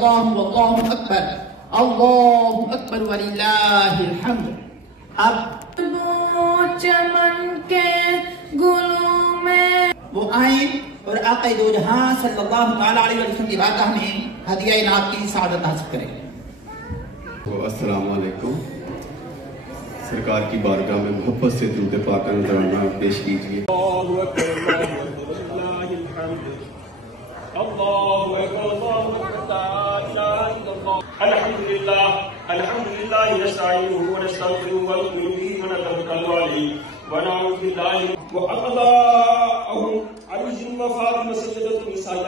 اللہ واللہ اکبر، اللہ اکبر وللہ الحمد۔ اب چمن کے گلوں میں وہ آئیں اور آقا دو جہاں صلی اللہ تعالیٰ علیہ وسلم کی بارگاہ میں ہدیہ نعت کی سعادت حاصل کریں۔ تو السلام علیکم، سرکار کی بارگاہ میں محبت سے درود پاک کا نذرانہ پیش کیجیے۔ اللہ اکبر للہ الحمد، اللہ اکبر لا الہ الا اللہ، الحمد للہ نستعینہ ونستغفرہ ونؤمن بہ ونتوکل علیہ ونعوذ باللہ وأقضاءهم عجز وفاضل سجدة نساء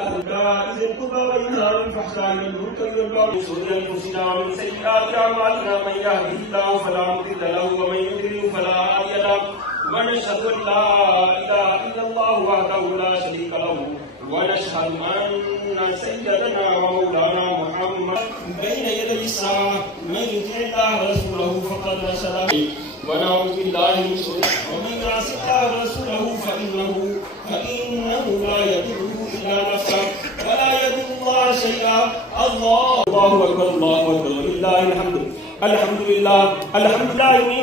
ذي القربى وإنهار الفحشاء والمنكر والبغي من شرور أنفسنا ومن سيئات أعمالنا، من يهده الله فلا مضل له ومن يضلل فلا هادي له، ونشهد أن لا إله إلا الله وحده لا شريك له، ونشهد أن سيدنا ومولانا محمد بين يدي الساعة من يطع الله ورسوله فقد رشد، ونعوذ بالله من شرور ومن يعص الله ورسوله فإنه لا يضره إلا نفسه ولا يضر الله شيئا، الله أكبر الله أكبر ولله الحمد، الحمد لله من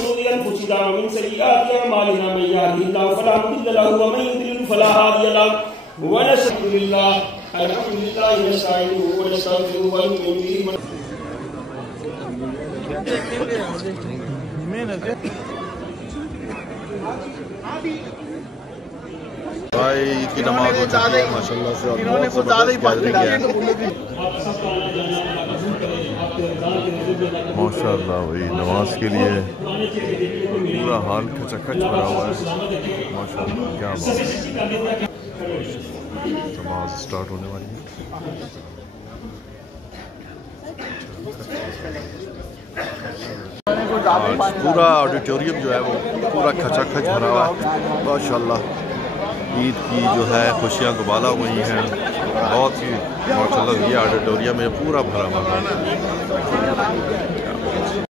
شرور أنفسنا ومن سيئات أعمالنا، من يهده الله فلا مضل له ومن يضلل فلا هادي له، ونشهد لله الحمد لله نستعينه ونستغفره ونؤمن به۔ بھائی عید کی نماز ہو چکی ہے ماشاءاللہ سے، اور بہت زبردست گیدرنگ ہے ماشاءاللہ۔ وہی نماز کے لیے پورا حال کھچا کھچ بھرا ہوا ہے ماشاءاللہ، کیا بات ہے۔ نماز اسٹارٹ ہونے والی ہے۔ پورا آڈیٹوریم جو ہے وہ پورا کھچا کھچ بھرا ہوا ہے ماشاءاللہ۔ عید کی جو ہے خوشیاں گبالا ہوئی ہیں، بہت ہی ماشاءاللہ۔ یہ آڈیٹوریم میں پورا بھرا ہوا ہے۔